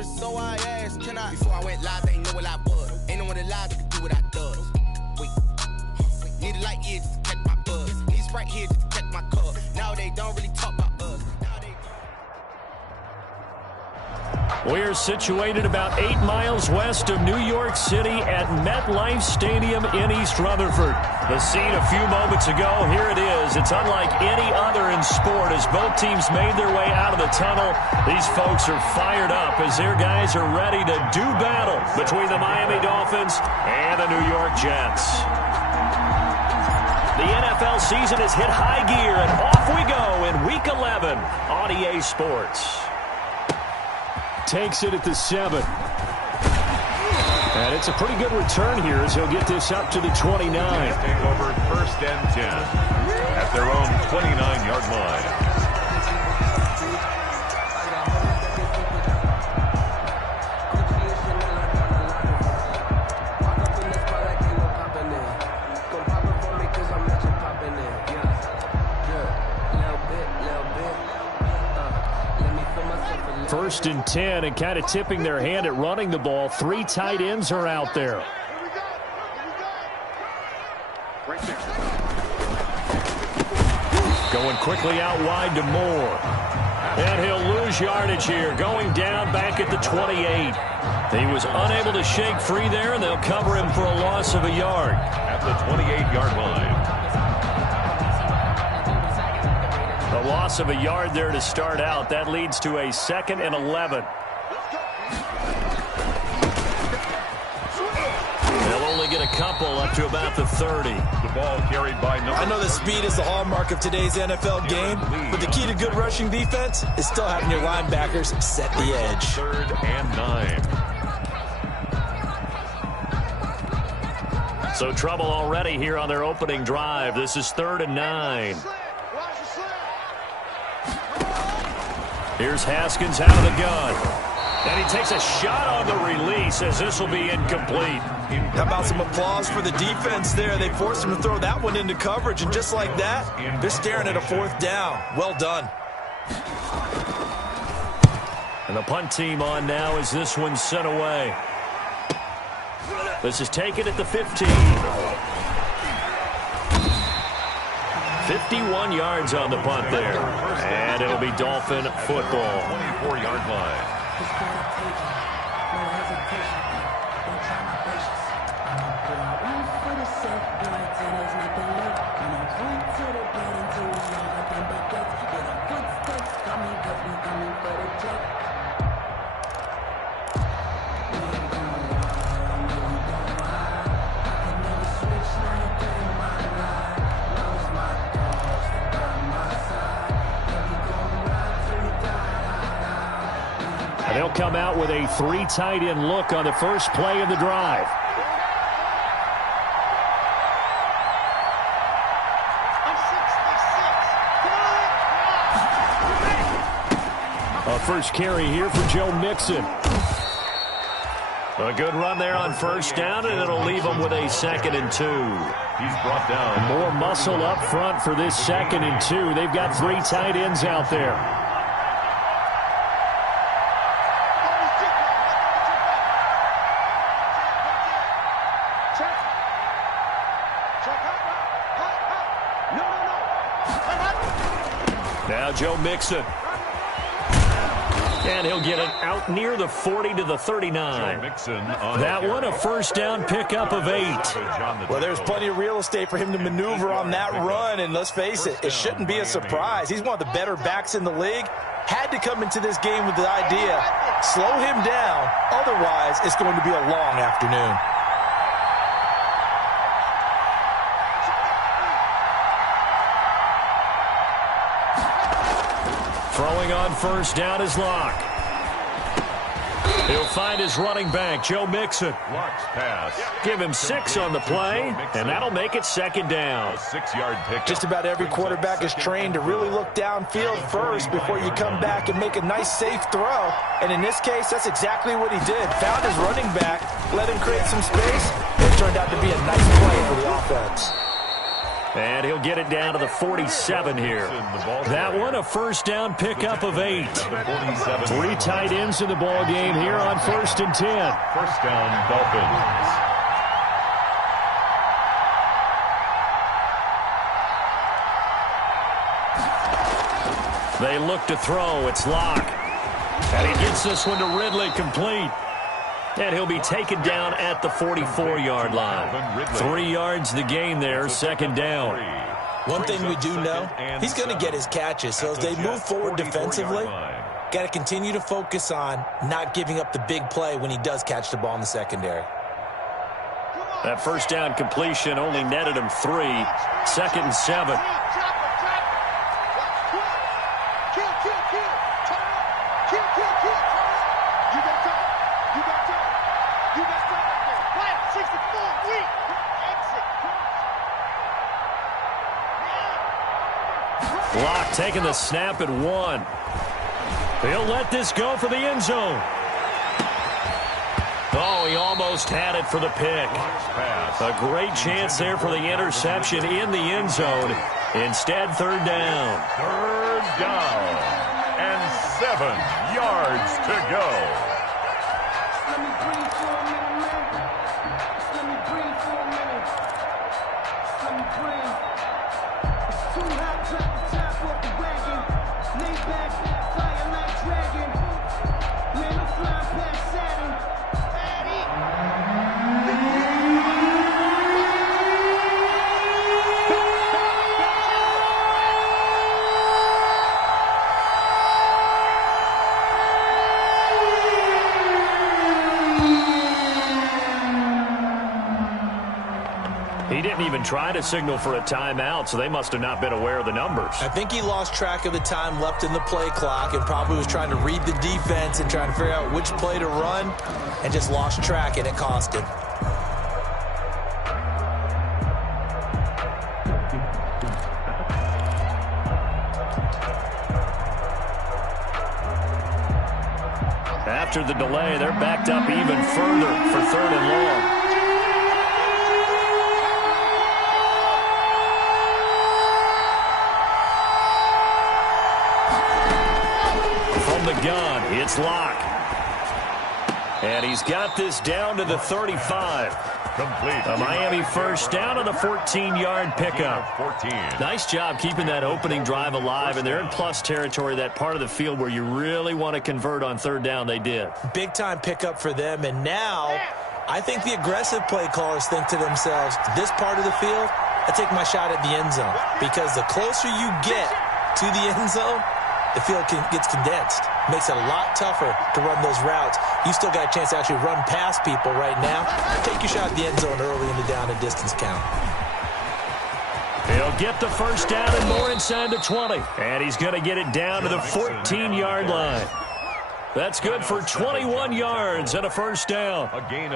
different, so I asked, can I? Before I went live, they ain't know what I was. Ain't no one alive that could do what I does. Wait, need a light here just to catch my buzz. Need Sprite here just to catch my cup. Now they don't really talk about us. We're situated about 8 miles west of New York City at MetLife Stadium in East Rutherford. The scene a few moments ago, here it is. It's unlike any other in sport as both teams made their way out of the tunnel. These folks are fired up as their guys are ready to do battle between the Miami Dolphins and the New York Jets. The NFL season has hit high gear, and off we go in Week 11 on EA Sports. Takes it at the 7. And it's a pretty good return here as he'll get this up to the 29. Take over 1st and 10 at their own 29-yard line. First and 10, and kind of tipping their hand at running the ball. 3 tight ends are out there. Going quickly out wide to Moore. And he'll lose yardage here, going down back at the 28. He was unable to shake free there, and they'll cover him for a loss of a yard. At the 28-yard line. A loss of a yard there to start out. That leads to a 2nd and 11. They'll only get a couple up to about the 30. The ball carried by number. I know that speed is the hallmark of today's NFL game, but the key to good rushing defense is still having your linebackers set the edge. 3rd and 9. So trouble already here on their opening drive. This is 3rd and 9. Here's Haskins out of the gun. And he takes a shot on the release as this will be incomplete. How about some applause for the defense there? They forced him to throw that one into coverage, and just like that, they're staring at a 4th down. Well done. And the punt team on now as this one's sent away. This is taken at the 15. 51 yards on the punt there. And it'll be Dolphin football. 24-yard line. And they'll come out with a 3 tight end look on the first play of the drive. A first carry here for Joe Mixon. A good run there on 1st down, and it'll leave him with a 2nd and 2. He's brought down. More muscle up front for this 2nd and 2. They've got 3 tight ends out there. Now Joe Mixon. And he'll get it out near the 40 to the 39. That one a 1st down pickup of 8. Well, there's plenty of real estate for him to maneuver on that run, and let's face it, it shouldn't be a surprise. He's one of the better backs in the league. Had to come into this game with the idea, slow him down, otherwise it's going to be a long afternoon. Throwing on 1st down is Locke. He'll find his running back, Joe Mixon. Locke's pass. Give him 6 on the play, and that'll make it 2nd down. 6-yard pick. Just about every quarterback is trained to really look downfield first before you come back and make a nice, safe throw. And in this case, that's exactly what he did. Found his running back, let him create some space. It turned out to be a nice play for the offense. And he'll get it down to the 47 here. That one a first down pickup of 8. 3 tight ends in the ball game here on 1st and 10. First down, Dolphins. They look to throw. It's Locke. And he gets this one to Ridley complete. And he'll be taken down at the 44-yard line. 3 yards the gain there, second down. One thing we do know, he's going to get his catches. So as they move forward defensively, got to continue to focus on not giving up the big play when he does catch the ball in the secondary. That first down completion only netted him 3. 2nd and 7. Locke taking the snap at 1. He'll let this go for the end zone. Oh, he almost had it for the pick. A great chance there for the interception in the end zone. Instead, 3rd down. 3rd down. And 7 yards to go. He didn't even try to signal for a timeout, so they must have not been aware of the numbers. I think he lost track of the time left in the play clock and probably was trying to read the defense and trying to figure out which play to run and just lost track, and it cost him. After the delay, they're backed up even further for 3rd and long. The gun, it's Locke. And he's got this down to the 35. Complete. A Miami first down on the 14-yard pickup. 14. Nice job keeping that opening drive alive, and they're in plus territory, that part of the field where you really want to convert on 3rd down. They did. Big-time pickup for them, and now I think the aggressive play callers think to themselves, this part of the field, I take my shot at the end zone, because the closer you get to the end zone, the field gets condensed. Makes it a lot tougher to run those routes. You still got a chance to actually run past people right now. Take your shot at the end zone early in the down and distance count. He'll get the first down and more inside the 20. And he's going to get it down to the 14-yard line. That's good for 21 yards and a first down.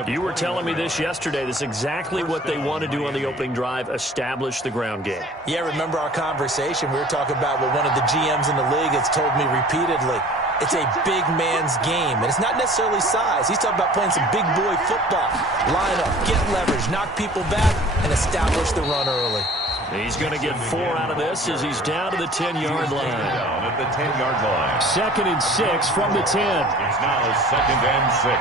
You were telling me this yesterday. This is exactly what they want to do on the opening drive, establish the ground game. Yeah, remember our conversation. We were talking about what one of the GMs in the league has told me repeatedly. It's a big man's game, and it's not necessarily size. He's talking about playing some big boy football. Line up, get leverage, knock people back, and establish the run early. He's going to get 4 out of this as he's down to the 10-yard line. Down at the 10-yard line. 2nd and 6 from the 10. It's now 2nd and 6.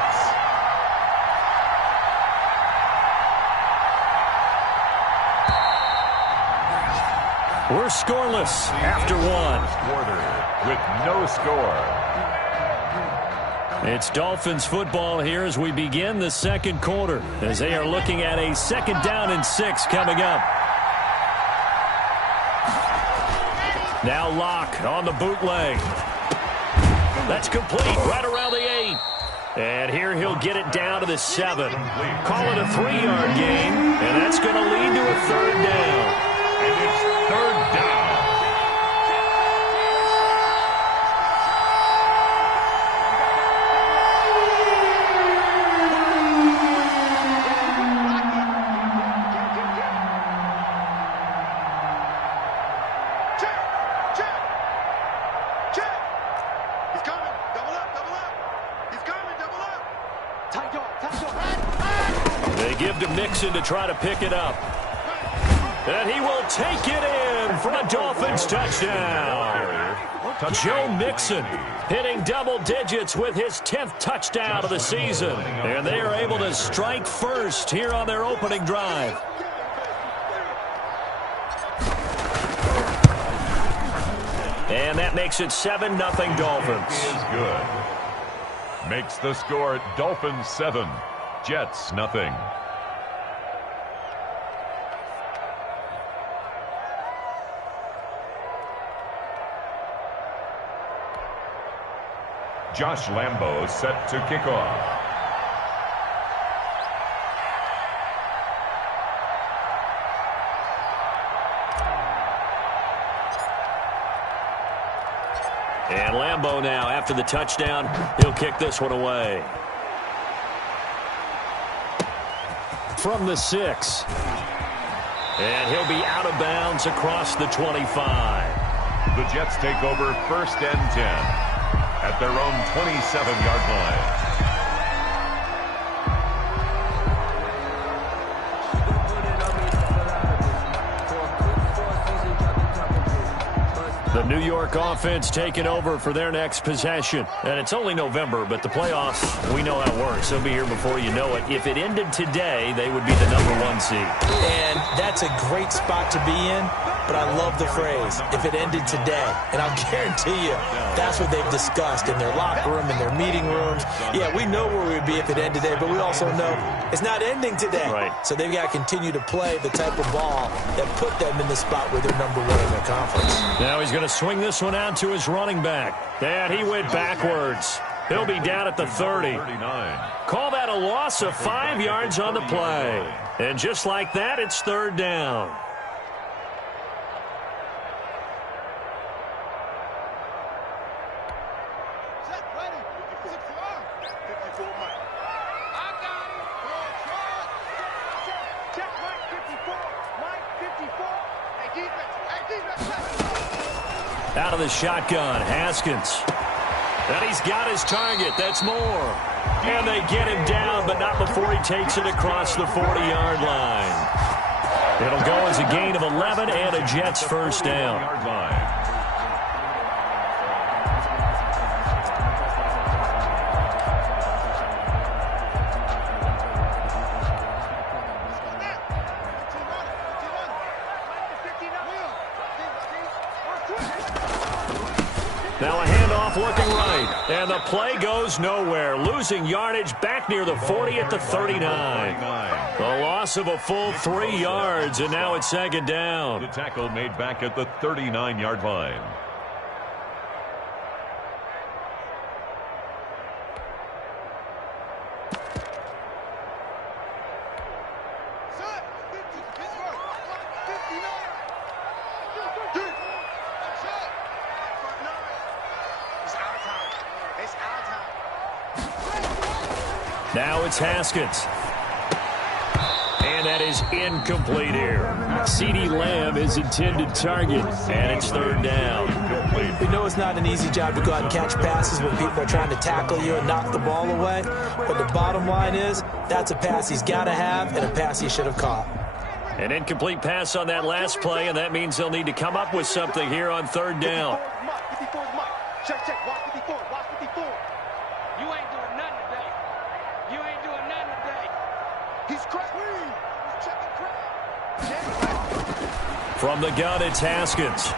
We're scoreless after 1. Quarter with no score. It's Dolphins football here as we begin the 2nd quarter, as they are looking at a 2nd down and 6 coming up. Now Locke on the bootleg. That's complete right around the 8. And here he'll get it down to the 7. Call it a 3-yard gain, and that's going to lead to a 3rd down. And it's 3rd down. They give to Mixon to try to pick it up. And he will take it in for a Dolphins touchdown. Joe Mixon hitting double digits with his 10th touchdown of the season. And they are able to strike first here on their opening drive. And that makes it 7-0 Dolphins. Is good. Makes the score Dolphins 7, Jets nothing. Josh Lambo set to kick off. And Lambo now, after the touchdown, he'll kick this one away. From the 6. And he'll be out of bounds across the 25. The Jets take over 1st and 10. At their own 27-yard line. The New York offense taking over for their next possession. And it's only November, but the playoffs, we know how it works. They'll be here before you know it. If it ended today, they would be the #1 seed. And that's a great spot to be in, but I love the phrase, if it ended today. And I'll guarantee you, that's what they've discussed in their locker room, in their meeting rooms. Yeah, we know where we would be if it ended today, but we also know it's not ending today. Right. So they've got to continue to play the type of ball that put them in the spot where they're #1 in their conference. Now he's going to swing this one out to his running back. And he went backwards. He'll be down at the 30. Call that a loss of 5 yards on the play. And just like that, it's 3rd down. Out of the shotgun, Haskins. And he's got his target. That's more. And they get him down, but not before he takes it across the 40-yard line. It'll go as a gain of 11 and a Jets 1st down. Now a handoff looking right. And the play goes nowhere. Losing yardage back near the 40 at the 39. A loss of a full 3 yards, and now it's 2nd down. The tackle made back at the 39-yard line. Now it's Haskins. And that is incomplete here. CeeDee Lamb is intended target, and it's 3rd down. We know it's not an easy job to go out and catch passes when people are trying to tackle you and knock the ball away. But the bottom line is, that's a pass he's got to have and a pass he should have caught. An incomplete pass on that last play, and that means they'll need to come up with something here on 3rd down. Check, watch 54, watch 54. You ain't doing nothing today. You ain't doing nothing today. He's crazy. He's checking crazy. From the gun, it's Haskins.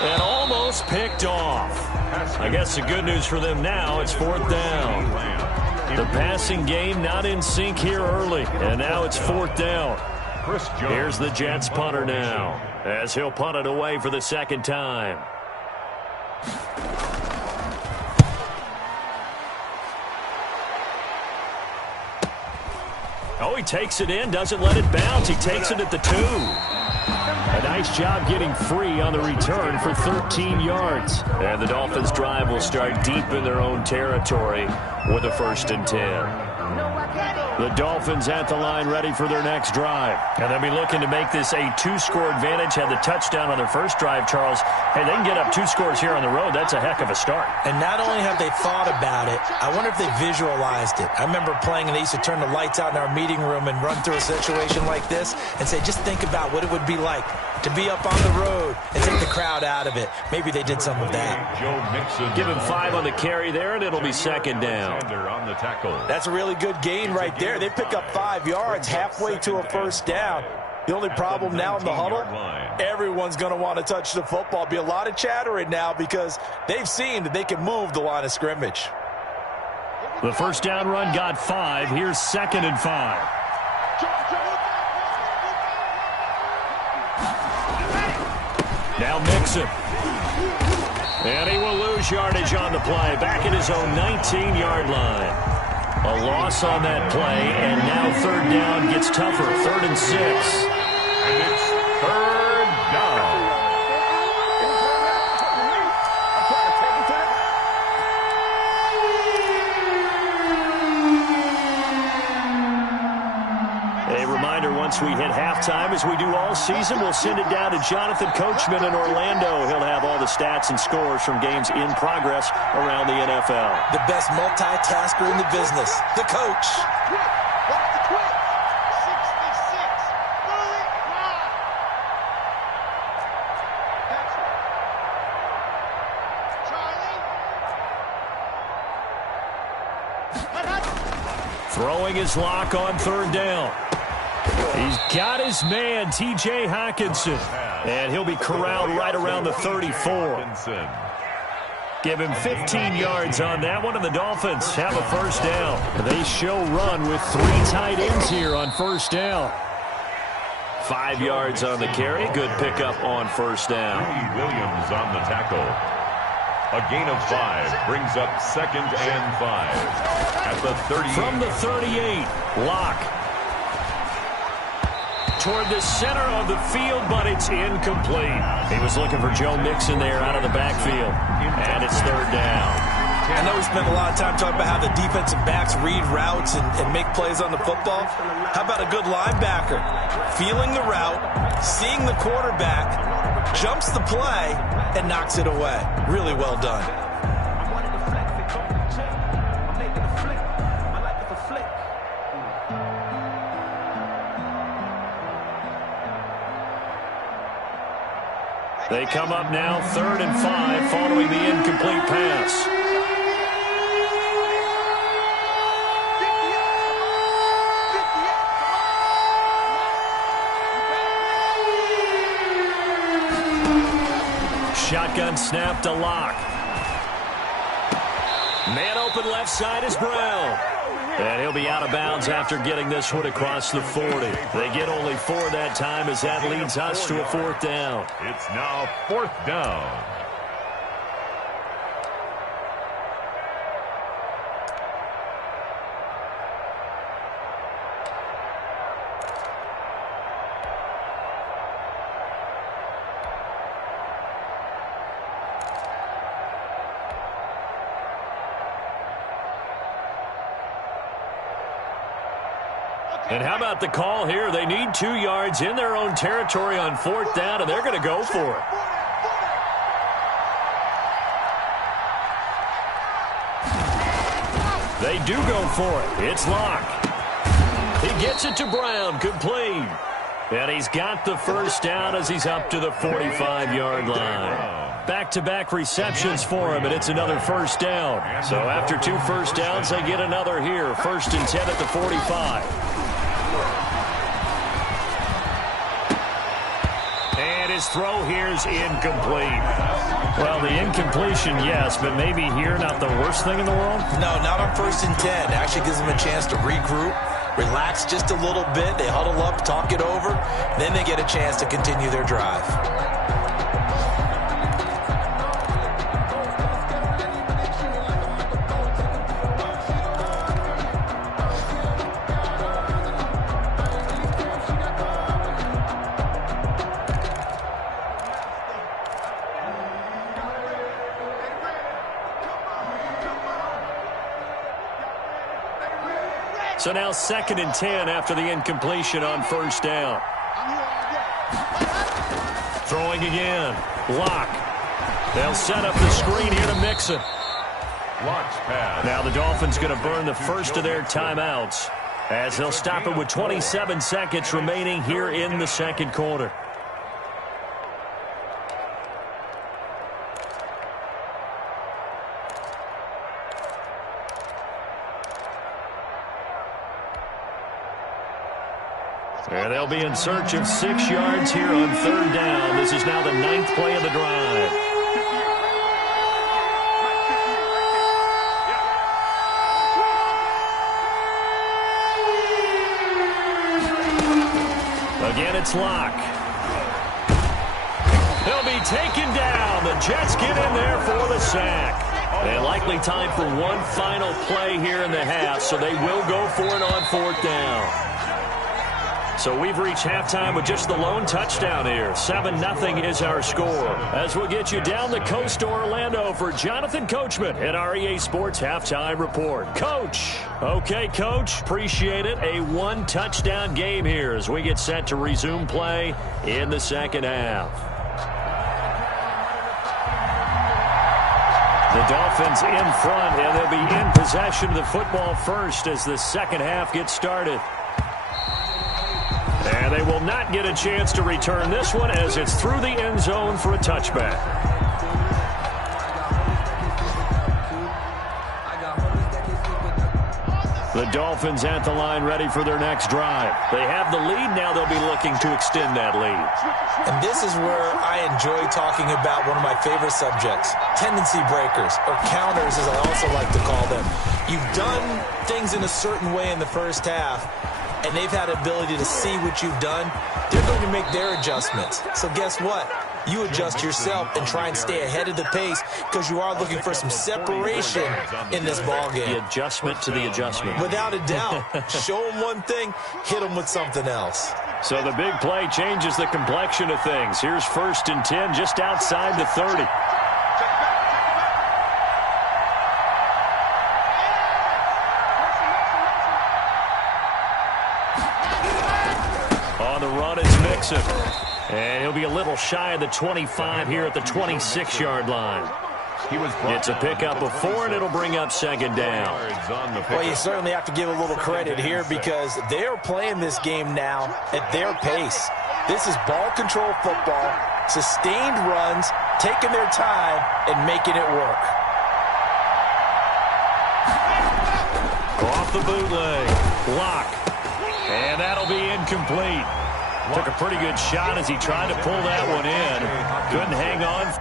And almost picked off. I guess the good news for them now, it's 4th down. The passing game not in sync here early, and now it's 4th down. Here's the Jets punter now, as he'll punt it away for the 2nd time. Oh, he takes it in, doesn't let it bounce. He takes it at the 2. A nice job getting free on the return for 13 yards. And the Dolphins' drive will start deep in their own territory with a 1st and 10. The Dolphins at the line ready for their next drive. And they'll be looking to make this a 2-score advantage. Had the touchdown on their first drive, Charles. Hey, they can get up 2 scores here on the road. That's a heck of a start. And not only have they thought about it, I wonder if they visualized it. I remember playing and they used to turn the lights out in our meeting room and run through a situation like this and say, just think about what it would be like to be up on the road and take the crowd out of it. Maybe they did some of that. Give him 5 on the carry there, and it'll be second down. On the tackle. That's a really good gain right there. They pick up 5 yards halfway to a first down. The only problem now in the huddle, everyone's going to want to touch the football. Be a lot of chattering now because they've seen that they can move the line of scrimmage. The first down run got 5. Here's 2nd and 5. Now Mixon. And he will lose yardage on the play. Back at his own 19-yard line. A loss on that play, and now 3rd down gets tougher. 3rd and 6. And it's 3rd down. A reminder, once we hit halftime, as we do all season, we'll send it down to Jonathan Coachman in Orlando. He'll have all the stats and scores from games in progress around the NFL. The best multitasker in the business, the coach. Throwing his lock on 3rd down. He's got his man, T.J. Hockenson, and he'll be corralled right around the 34. Give him 15 yards on that one, and the Dolphins have a first down. They show run with 3 tight ends here on first down. 5 yards on the carry. Good pickup on first down. Williams on the tackle. A gain of 5 brings up 2nd and 5 at the 30. From the 38, Locke. Toward the center of the field, but it's incomplete. He was looking for Joe Mixon there out of the backfield. And it's 3rd down. I know we spent a lot of time talking about how the defensive backs read routes and make plays on the football. How about a good linebacker? Feeling the route, seeing the quarterback, jumps the play, and knocks it away. Really well done. They come up now 3rd and 5 following the incomplete pass. Shotgun snap to Locke. Man open left side is Brown. And he'll be out of bounds after getting this one across the 40. They get only 4 that time as that leads us to a 4th down. It's now 4th down. And how about the call here? They need 2 yards in their own territory on 4th down, and they're going to go for it. They do go for it. It's Locke. He gets it to Brown, complete. And he's got the first down as he's up to the 45-yard line. Back-to-back receptions for him, and it's another first down. So after 2 first downs, they get another here. 1st and 10 at the 45. And his throw here's incomplete. Well, the incompletion, yes, but maybe here not the worst thing in the world? No, not on 1st and 10. It actually gives them a chance to regroup, relax just a little bit. They huddle up, talk it over. Then they get a chance to continue their drive. So now 2nd and 10 after the incompletion on first down. Throwing again. Lock. They'll set up the screen here to Mixon. Lock's pass. Now the Dolphins going to burn the first of their timeouts as they'll stop it with 27 seconds remaining here in the second quarter. And they'll be in search of 6 yards here on third down. This is now the 9th play of the drive. Again, it's Lock. He'll be taken down. The Jets get in there for the sack. And likely time for one final play here in the half, so they will go for it on 4th down. So we've reached halftime with just the lone touchdown here. 7-0 is our score. As we'll get you down the coast to Orlando for Jonathan Coachman at our EA Sports Halftime Report. Coach. Okay, Coach. Appreciate it. A 1-touchdown game here as we get set to resume play in the second half. The Dolphins in front, and they'll be in possession of the football first as the second half gets started. And they will not get a chance to return this one as it's through the end zone for a touchback. The Dolphins at the line ready for their next drive. They have the lead. Now they'll be looking to extend that lead. And this is where I enjoy talking about one of my favorite subjects, tendency breakers, or counters as I also like to call them. You've done things in a certain way in the first half, and they've had the ability to see what you've done. They're going to make their adjustments. So guess what? You adjust yourself and try and stay ahead of the pace because you are looking for some separation in this ballgame. The adjustment to the adjustment. Without a doubt. Show them one thing, hit them with something else. So the big play changes the complexion of things. Here's 1st and 10 just outside the 30. On the run is Mixon. And he'll be a little shy of the 25 here at the 26-yard line. It's a pickup of 4, and it'll bring up 2nd down. Well, you certainly have to give a little credit here because they are playing this game now at their pace. This is ball control football, sustained runs, taking their time, and making it work. Off the bootleg. Lock. And that'll be incomplete. Took a pretty good shot as he tried to pull that one in. Couldn't hang on.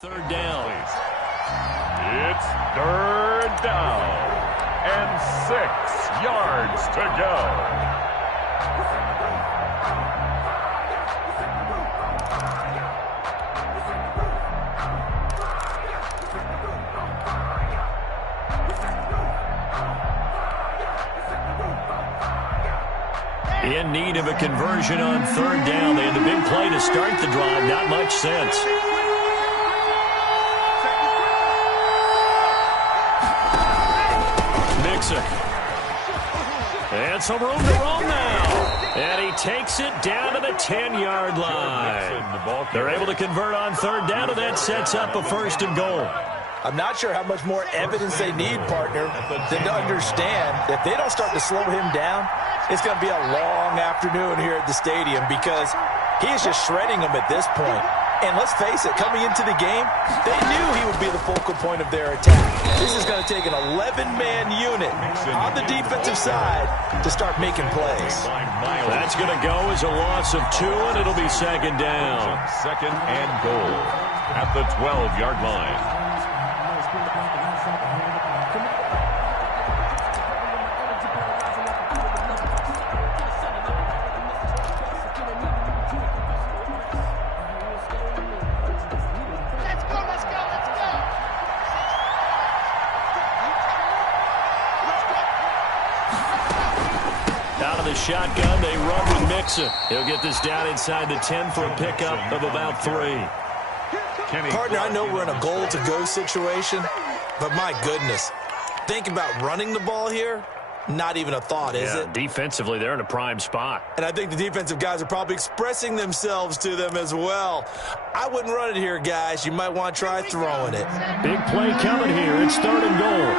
Third down. It's 3rd down and 6 yards to go. In need of a conversion on 3rd down. They had the big play to start the drive. Not much sense. Mixon. And some room to roam now. And he takes it down to the 10-yard line. They're able to convert on 3rd down, and that sets up a 1st and goal. I'm not sure how much more evidence they need, partner, than to understand that if they don't start to slow him down, it's going to be a long afternoon here at the stadium because he is just shredding them at this point. And let's face it, coming into the game, they knew he would be the focal point of their attack. This is going to take an 11-man unit on the defensive side to start making plays. That's going to go as a loss of 2, and it'll be 2nd down. 2nd and goal at the 12-yard line. the shotgun. They run with Mixon. He'll get this down inside the 10 for a pickup of about 3. Partner, I know we're in a goal-to-go situation, but my goodness, think about running the ball here. Not even a thought, is it? Defensively, they're in a prime spot. And I think the defensive guys are probably expressing themselves to them as well. I wouldn't run it here, guys. You might want to try throwing it. Big play coming here. It's 3rd and goal.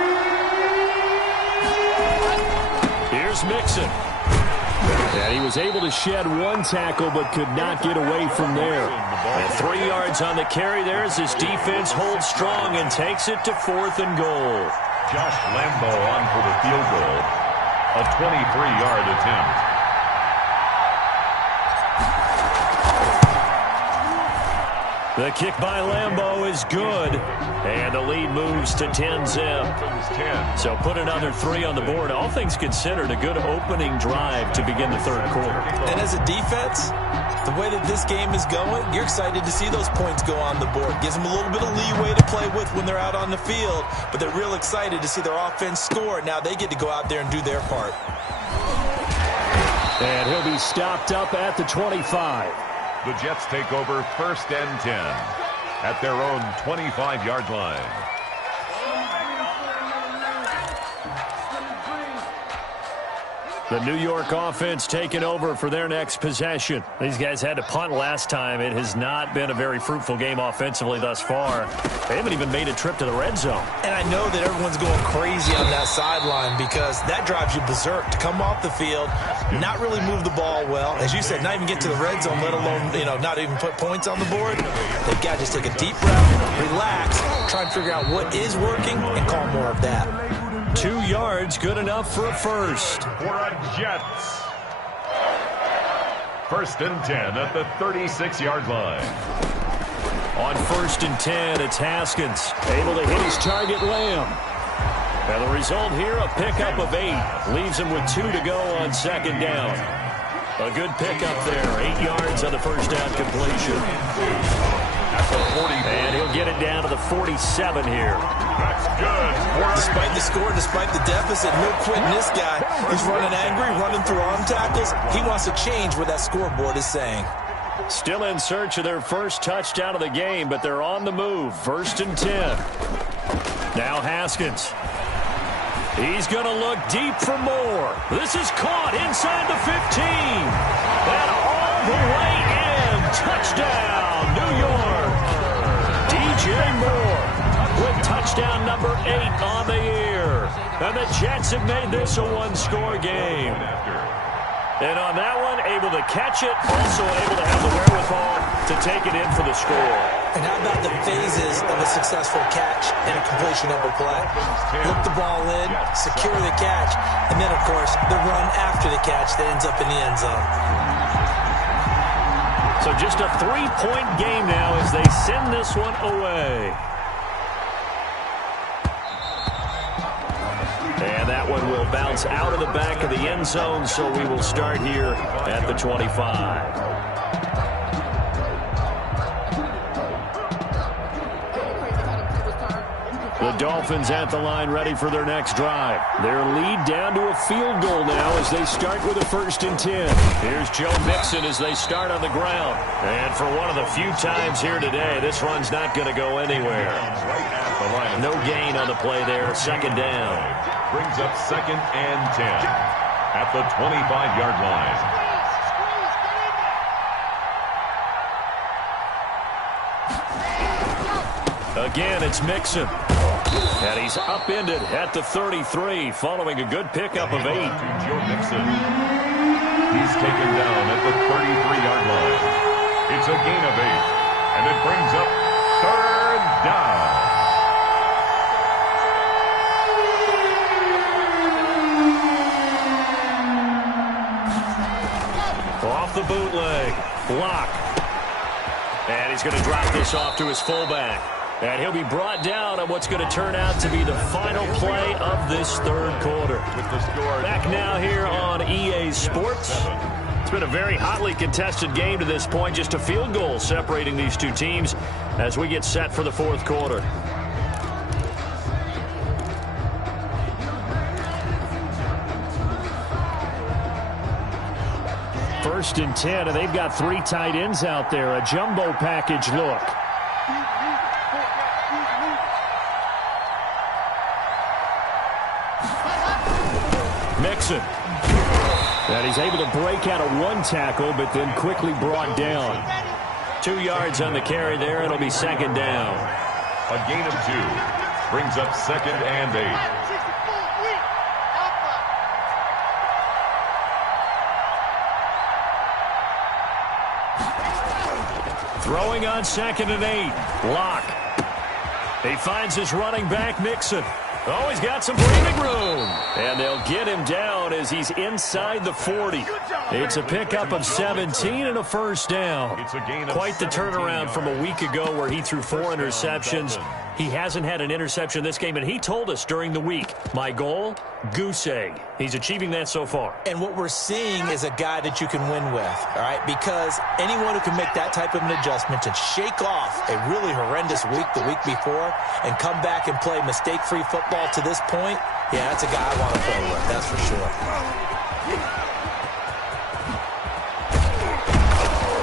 Here's Mixon. And he was able to shed 1 tackle but could not get away from there. And 3 yards on the carry there as his defense holds strong and takes it to 4th and goal. Josh Lambo on for the field goal. A 23-yard attempt. The kick by Lambo is good. And the lead moves to 10-zip. So put another 3 on the board. All things considered, a good opening drive to begin the 3rd quarter. And as a defense, the way that this game is going, you're excited to see those points go on the board. Gives them a little bit of leeway to play with when they're out on the field, but they're real excited to see their offense score. Now they get to go out there and do their part. And he'll be stopped up at the 25. The Jets take over 1st and 10 at their own 25-yard line. The New York offense taking over for their next possession. These guys had to punt last time. It has not been a very fruitful game offensively thus far. They haven't even made a trip to the red zone. And I know that everyone's going crazy on that sideline because that drives you berserk to come off the field, not really move the ball well. As you said, not even get to the red zone, let alone, not even put points on the board. They've got to just take a deep breath, relax, try and figure out what is working, and call more of that. 2 yards, good enough for a first. For a Jets. 1st and 10 at the 36-yard line. On 1st and 10, it's Haskins. Able to hit his target, Lamb. And the result here, a pickup of 8. Leaves him with 2 to go on 2nd down. A good pickup there. 8 yards on the first down completion. And he'll get it down to the 47 here. That's good. Despite the score, despite the deficit, no quitting this guy. He's running angry, running through arm tackles. He wants to change what that scoreboard is saying. Still in search of their first touchdown of the game, but they're on the move. 1st and 10. Now Haskins. He's going to look deep for more. This is caught inside the 15. And all the way in. Touchdown, New York. DJ Moore with touchdown number 8 on the year. And the Jets have made this a 1-score game. And on that one, able to catch it, also able to have the wherewithal to take it in for the score. And how about the phases of a successful catch and a completion of a play? Look the ball in, secure the catch, and then, of course, the run after the catch that ends up in the end zone. So just a 3-point game now as they send this one away. And that one will bounce out of the back of the end zone, so we will start here at the 25. The Dolphins at the line ready for their next drive. Their lead down to a field goal now as they start with a 1st and 10. Here's Joe Mixon as they start on the ground. And for one of the few times here today, this run's not going to go anywhere. No gain on the play there. 2nd down. Brings up 2nd and 10 at the 25-yard line. Again, it's Mixon. And he's upended at the 33 following a good pickup of 8. Joe Mixon. He's taken down at the 33-yard line. It's a gain of 8, and it brings up 3rd down. Off the bootleg. Block. And he's going to drop this off to his fullback. And he'll be brought down on what's going to turn out to be the final play of this 3rd quarter. Back now here on EA Sports. It's been a very hotly contested game to this point. Just a field goal separating these two teams as we get set for the 4th quarter. 1st and 10, and they've got 3 tight ends out there. A jumbo package look. Mixon. And he's able to break out of 1 tackle, but then quickly brought down. 2 yards on the carry there. It'll be 2nd down. A gain of 2 brings up 2nd and 8. Throwing on 2nd and 8. Lock. He finds his running back, Mixon. Oh, he's got some breathing room. And they'll get him down as he's inside the 40. It's a pickup of 17 and a 1st down. Quite the turnaround from a week ago where he threw 4 interceptions. He hasn't had an interception this game, and he told us during the week, my goal, goose egg. He's achieving that so far. And what we're seeing is a guy that you can win with, all right? Because anyone who can make that type of an adjustment and shake off a really horrendous week the week before and come back and play mistake-free football to this point, yeah, that's a guy I want to play with, that's for sure.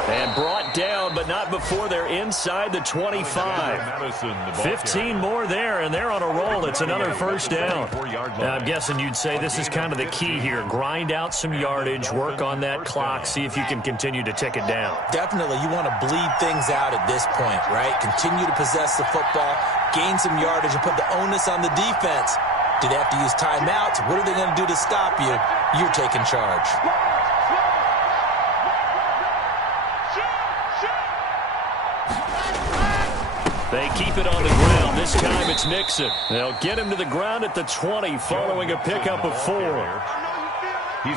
And brought down, but not before they're inside the 25. 15 more there, and they're on a roll. It's another 1st down. Now, I'm guessing you'd say this is kind of the key here. Grind out some yardage, work on that clock, see if you can continue to tick it down. Definitely, you want to bleed things out at this point, right? Continue to possess the football, gain some yardage, and put the onus on the defense. Do they have to use timeouts? What are they going to do to stop you? You're taking charge. They keep it on the ground. This time it's Mixon. They'll get him to the ground at the 20 following a pickup of 4.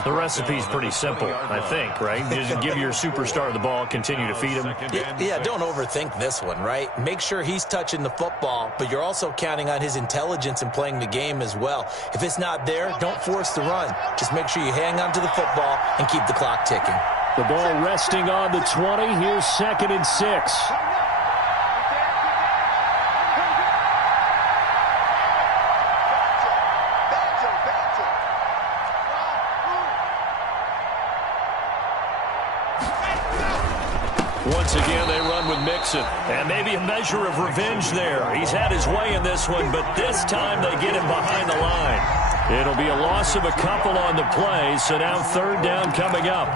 The recipe's pretty simple, I think, right? Just give your superstar the ball, continue to feed him. Yeah, don't overthink this one, right? Make sure he's touching the football, but you're also counting on his intelligence in playing the game as well. If it's not there, don't force the run. Just make sure you hang on to the football and keep the clock ticking. The ball resting on the 20. Here's 2nd and 6. Once again, they run with Mixon. And maybe a measure of revenge there. He's had his way in this one, but this time they get him behind the line. It'll be a loss of a couple on the play, so now 3rd down coming up.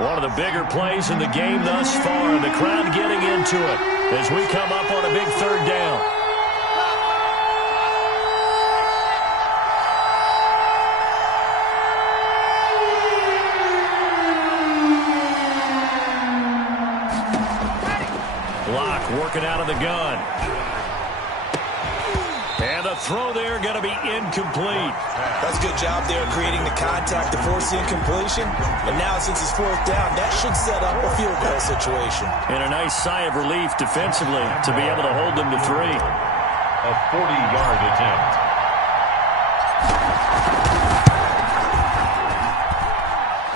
One of the bigger plays in the game thus far. The crowd getting into it as we come up on a big 3rd down. Working out of the gun. And the throw there going to be incomplete. That's a good job there creating the contact to force the incompletion. And now since it's 4th down, that should set up a field goal situation. And a nice sigh of relief defensively to be able to hold them to 3. A 40-yard attempt.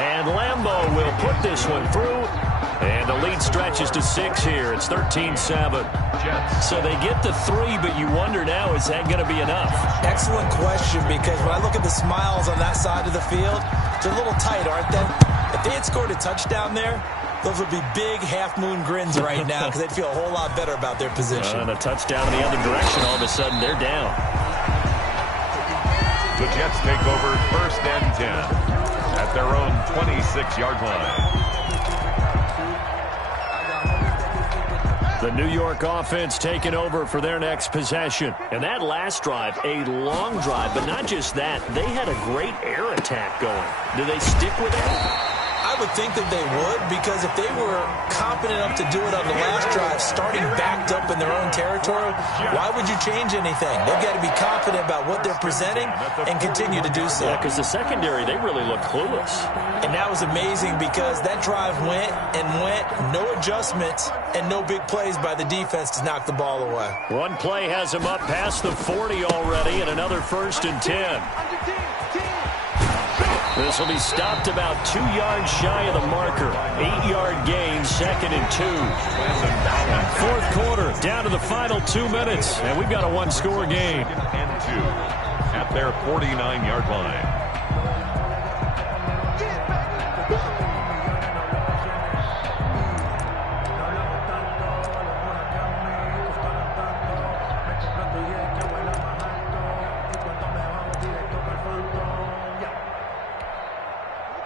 And Lambeau will put this one through. And the lead stretches to 6 here. It's 13-7. So they get the 3, but you wonder now, is that going to be enough? Excellent question, because when I look at the smiles on that side of the field, they're a little tight, aren't they? If they had scored a touchdown there, those would be big half-moon grins right now because they'd feel a whole lot better about their position. And a touchdown in the other direction, all of a sudden they're down. The Jets take over 1st and 10 at their own 26-yard line. The New York offense taking over for their next possession. And that last drive, a long drive, but not just that. They had a great air attack going. Do they stick with that? I would think that they would, because if they were competent enough to do it on the last drive, starting backed up in their own territory, why would you change anything? They've got to be confident about what they're presenting and continue to do so. Yeah, because the secondary, they really look clueless. And that was amazing because that drive went and went, no adjustments, and no big plays by the defense to knock the ball away. One play has them up past the 40 already, and another 1st and 10. This will be stopped about 2 yards shy of the marker. 8-yard gain, 2nd and 2. Fourth quarter, down to the final 2 minutes, and we've got a one-score game. And 2 at their 49-yard line.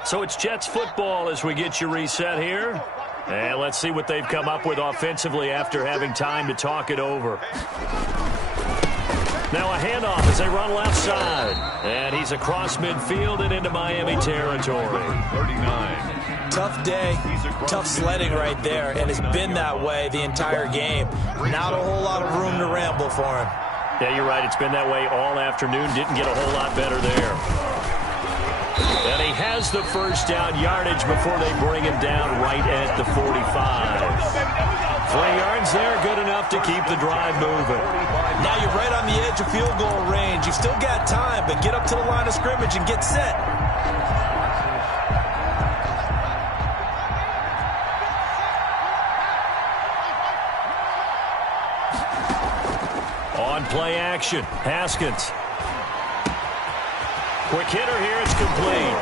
So it's Jets football as we get you reset here. And let's see what they've come up with offensively after having time to talk it over. Now a handoff as they run left side. And he's across midfield and into Miami territory. 39. Tough day, tough sledding right there, and it's been that way the entire game. Not a whole lot of room to ramble for him. Yeah, you're right. It's been that way all afternoon. Didn't get a whole lot better there. And he has the first down yardage before they bring him down right at the 45. 3 yards there, good enough to keep the drive moving. Now you're right on the edge of field goal range. You've still got time, but get up to the line of scrimmage and get set. On play action, Haskins. Quick hitter here, it's complete.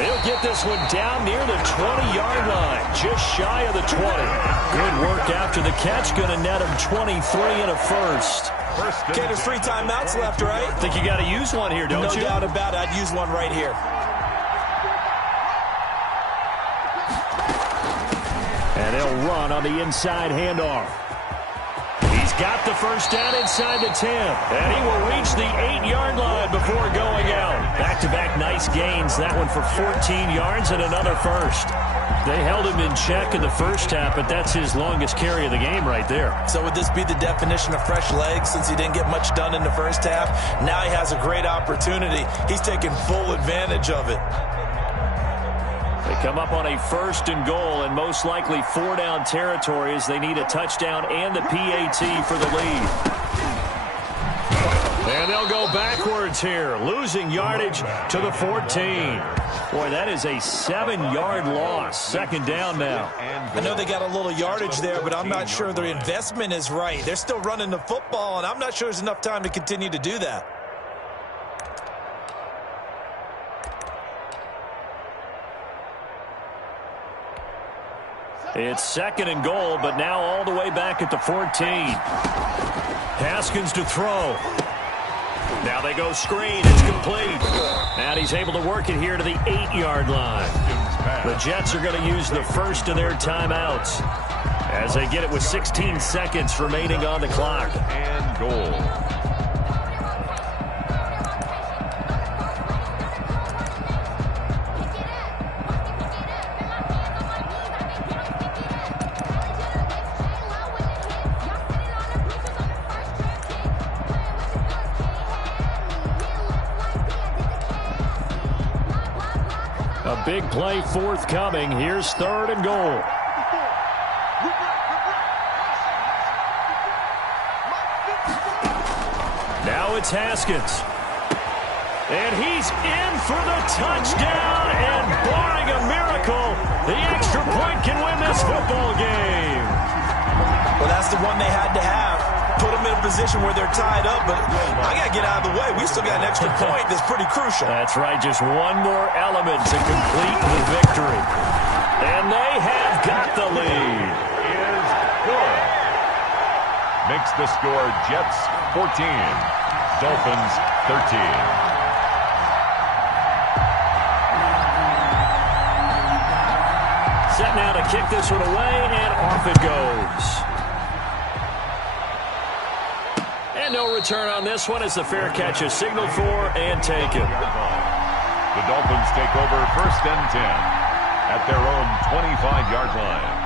He'll get this one down near the 20-yard line, just shy of the 20. Good work after the catch, going to net him 23 and a first. Okay, there's 3 timeouts left, right? I think you got to use one here, don't you? No doubt about it. I'd use one right here. And they'll run on the inside handoff. He's got the first down inside the 10. And he will reach the 8-yard line before going out. Back-to-back nice gains. That one for 14 yards and another first. They held him in check in the first half, but that's his longest carry of the game right there. So would this be the definition of fresh legs since he didn't get much done in the first half? Now he has a great opportunity. He's taking full advantage of it. They come up on a 1st and goal and most likely 4-down territory as they need a touchdown and the PAT for the lead. And they'll go backwards here, losing yardage to the 14. Boy, that is a 7-yard loss. 2nd down now. I know they got a little yardage there, but I'm not sure their investment is right. They're still running the football, and I'm not sure there's enough time to continue to do that. It's 2nd and goal, but now all the way back at the 14. Haskins to throw. Now they go screen. It's complete. And he's able to work it here to the 8-yard line. The Jets are going to use the first of their timeouts as they get it with 16 seconds remaining on the clock. And goal. A big play forthcoming. Here's 3rd and goal. Now it's Haskins. And he's in for the touchdown. And barring a miracle, the extra point can win this football game. Well, that's the one they had to have. Put them in a position where they're tied up, but I got to get out of the way. We still got an extra point that's pretty crucial. That's right, just one more element to complete the victory. And they have got the lead. Is good. Makes the score Jets 14, Dolphins 13. Set now to kick this one away, and off it goes. And no return on this one as the fair catch is signaled for and taken. The Dolphins take over 1st and 10 at their own 25-yard line.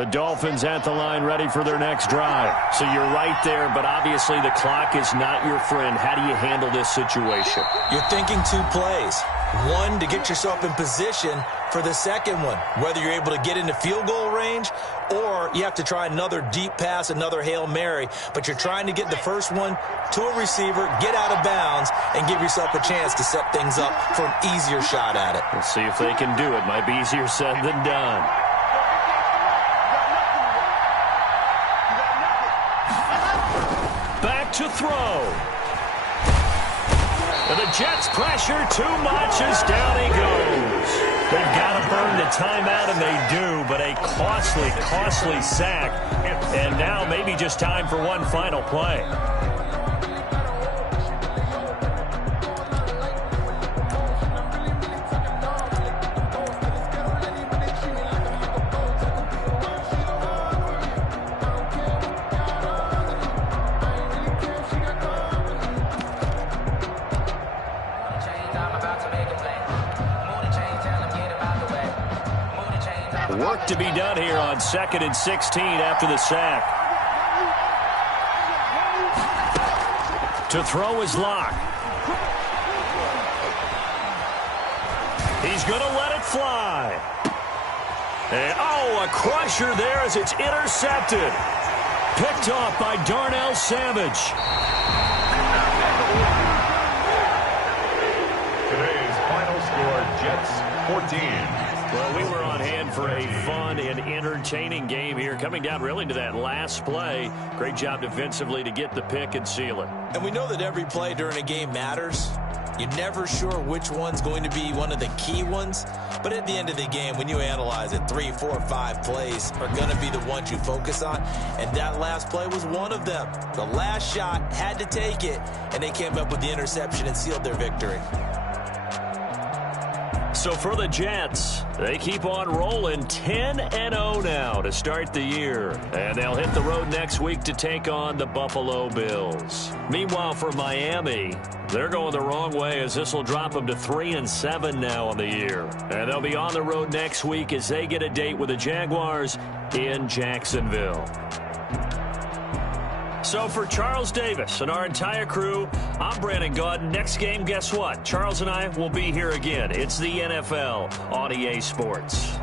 The Dolphins at the line ready for their next drive. So you're right there, but obviously the clock is not your friend. How do you handle this situation? You're thinking 2 plays. One, to get yourself in position for the second one, whether you're able to get into field goal range or you have to try another deep pass, another Hail Mary. But you're trying to get the first one to a receiver, get out of bounds, and give yourself a chance to set things up for an easier shot at it. We'll see if they can do it. Might be easier said than done. Back to throw. And the Jets pressure too much as down he goes. They've got to burn the timeout, and they do, but a costly, costly sack. And now maybe just time for one final play. Work to be done here on 2nd and 16 after the sack. To throw is Locke. He's going to let it fly. And, oh, a crusher there as it's intercepted. Picked off by Darnell Savage. Today's final score, Jets 14. Well, we were on hand for a fun and entertaining game here. Coming down really to that last play. Great job defensively to get the pick and seal it. And we know that every play during a game matters. You're never sure which one's going to be one of the key ones. But at the end of the game, when you analyze it, 3, 4, 5 plays are going to be the ones you focus on. And that last play was one of them. The last shot had to take it, and they came up with the interception and sealed their victory. So for the Jets, they keep on rolling 10-0 now to start the year. And they'll hit the road next week to take on the Buffalo Bills. Meanwhile, for Miami, they're going the wrong way as this will drop them to 3-7 now on the year. And they'll be on the road next week as they get a date with the Jaguars in Jacksonville. So for Charles Davis and our entire crew, I'm Brandon Gaudin. Next game, guess what? Charles and I will be here again. It's the NFL on EA Sports.